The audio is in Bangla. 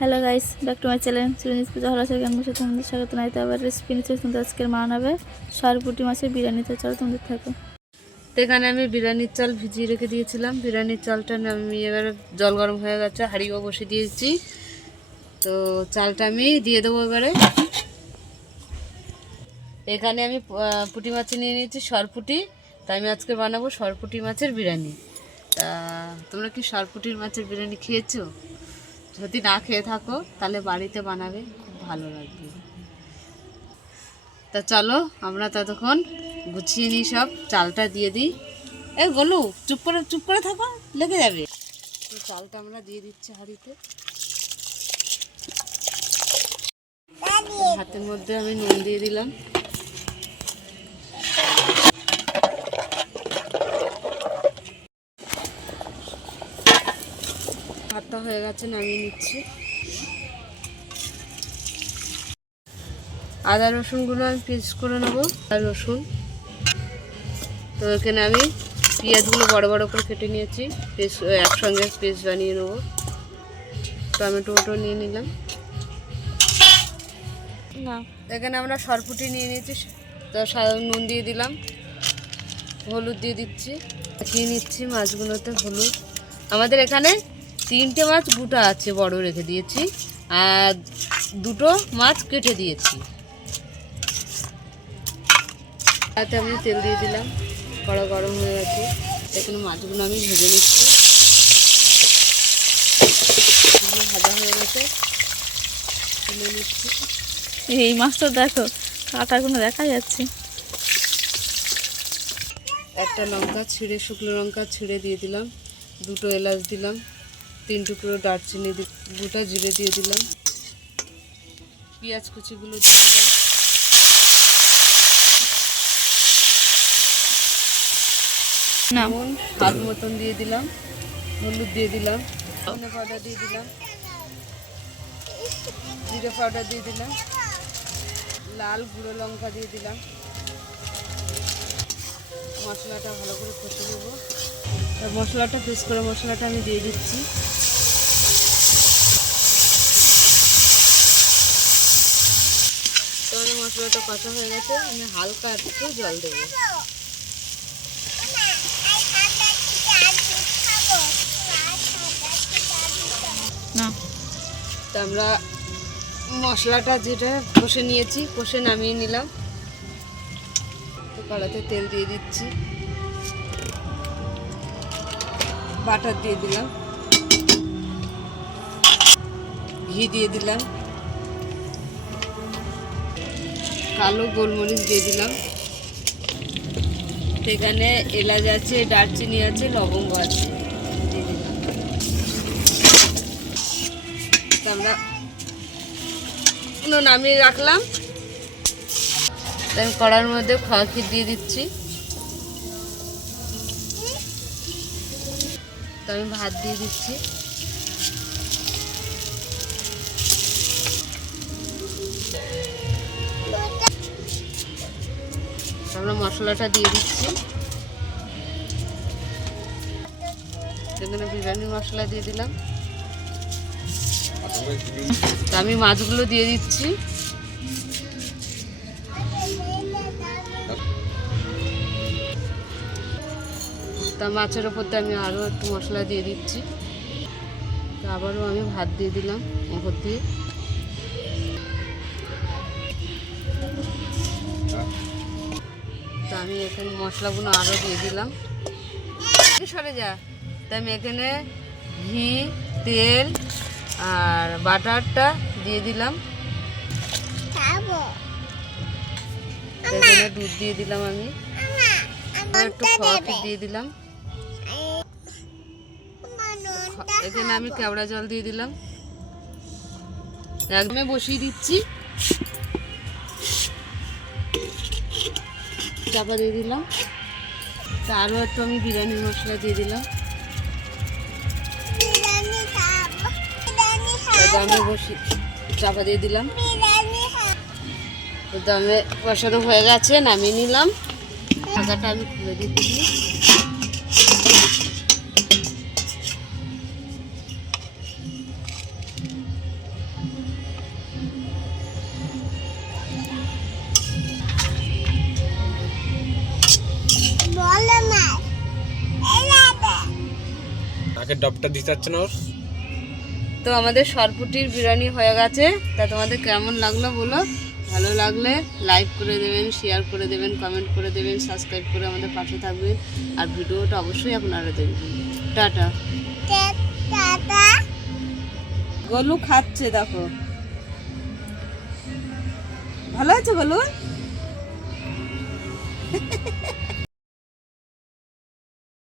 Hello guys, back to my channel Chiranjit Puja হল আছে। আমার সাথে তোমাদের স্বাগত জানাইতে আবার রেসিপি নিচ্ছে। তোমাদের আজকের বানাবে সরপুঁটি মাছের বিরিয়ানি। তো চলো তোমাদের থাকো। তো এখানে আমি বিরিয়ানির চাল ভিজিয়ে রেখে দিয়েছিলাম। বিরিয়ানির চালটা আমি এবার জল গরম হয়ে গেছে, হাঁড়িও বসিয়ে দিয়েছি। তো চালটা আমি দিয়ে দেবো এবারে। এখানে আমি পুঁটি মাছ নিয়ে নিয়েছি, সরপুঁটি। তা আমি আজকে বানাবো সরপুঁটি মাছের বিরিয়ানি। তা তোমরা কি সরপুঁটির মাছের বিরিয়ানি খেয়েছো? যদি না খেয়ে থাকো তাহলে বাড়িতে বানাবে, খুব ভালো লাগবে। তা চলো আমরা ততক্ষণ গুছিয়ে নিই, সব চালটা দিয়ে দিই। গোলু চুপ করে থাকো, লেগে যাবে। চালটা আমরা দিয়ে দিচ্ছি হাঁড়িতে। হাতের মধ্যে আমি নুন দিয়ে দিলাম। ভাতটা হয়ে গেছে, নামিয়ে নিচ্ছি। আদা রসুনগুলো আমি পেস্ট করে নেবো। আর রসুন তো এখানে আমি পেঁয়াজগুলো বড় বড় করে কেটে নিয়েছি, পেস্ট একসঙ্গে পেস্ট বানিয়ে নেবো। টমেটোটা নিয়ে নিলাম। এখানে আমরা সরপুঁটি নিয়ে নিয়েছি, তো নুন দিয়ে দিলাম, হলুদ দিয়ে দিচ্ছি, মাখিয়ে নিচ্ছি মাছগুলোতে হলুদ। আমাদের এখানে 3টে মাছ গোটা আছে, বড় রেখে দিয়েছি, আর 2টো মাছ কেটে দিয়েছি। তাতে আমি তেল দিয়ে দিলাম, কড়া গরম হয়ে গেছে। এখানে মাছগুলো আমি ভেজে নিচ্ছি। ভাজা হয়ে গেছে, তুলে নিচ্ছি। এই মাছটা দেখো, কাঁটাগুলো দেখা যাচ্ছে। একটা লঙ্কা ছিঁড়ে, শুকনো লঙ্কা ছিঁড়ে দিয়ে দিলাম, 2টো এলাচ দিলাম, 3 টুকরো দারচিনি, গোটা জিরে দিয়ে দিলাম, পেঁয়াজ কুচিগুলো দিয়ে দিলাম, নুন হাত মতন দিয়ে দিলাম, হলুদ দিয়ে দিলাম, ধনে পাউডার দিয়ে দিলাম, জিরে পাউডার দিয়ে দিলাম, লাল গুঁড়ো লঙ্কা দিয়ে দিলাম। মশলাটা ভালো করে কষে নেবো। মশলাটা পেস্ট করে মশলাটা আমি দিয়ে দিচ্ছি। তো মশলাটা কষা হয়ে গেছে, আমি হালকা একটু জল দেবো। তো আমরা মশলাটা যেটা কষে নিয়েছি, কষে নামিয়ে নিলাম। তো কড়াতে তেল দিয়ে দিচ্ছি, বাটার দিয়ে দিলাম, ঘি দিয়ে দিলাম, কালো গোলমরিচ দিয়ে দিলাম। সেখানে এলাচ আছে, দারচিনি আছে, লবঙ্গ আছে, দিয়ে দিলাম। তো আমরা নামিয়ে রাখলাম। তাই কড়ার মধ্যে খাওয়া ক্ষীর দিয়ে দিচ্ছি। তো আমি ভাত দিয়ে দিচ্ছি। আমরা মশলাটা দিয়ে দিচ্ছি। এখানে বিরিয়ানি মশলা দিয়ে দিলাম। তো আমি মাছগুলো দিয়ে দিচ্ছি। তা মাছের ওপর আমি আরও একটু মশলা দিয়ে দিচ্ছি। তো আবারও আমি ভাত দিয়ে দিলাম ওপর দিয়ে। তো আমি এখানে মশলাগুলো আরও দিয়ে দিলাম। সরে যা। তো আমি এখানে ঘি, তেল আর বাটারটা দিয়ে দিলাম। এখানে দুধ দিয়ে দিলাম, আমি একটু খাওয়া ক্ষীর দিয়ে দিলাম। এখানে আমি কেওড়া জল দিয়ে দিলাম। একদমে বসিয়ে দিচ্ছি, চাপা দিয়ে দিলাম। তা আরও একটু আমি বিরিয়ানির মশলা দিয়ে দিলাম। দমে বসি, চাপা দিয়ে দিলাম। দমে বসানো হয়ে গেছে, নামিয়ে নিলাম। ঢাকাটা আমি খুলে দিচ্ছি। নাকের ডবটা দিতে পারছে না ওর। তো আমাদের সরপুটির বিরিয়ানি হয়ে গেছে। তা তোমাদের কেমন লাগলো বলো, ভালো লাগলে লাইক করে দেবেন, শেয়ার করে দেবেন, কমেন্ট করে দেবেন, সাবস্ক্রাইব করে আমাদের পাশে থাকবেন। আর ভিডিওটা অবশ্যই আপনারা দেখবেন। টাটা। গলু খাচ্ছে, দেখো ভালো আছে গলু।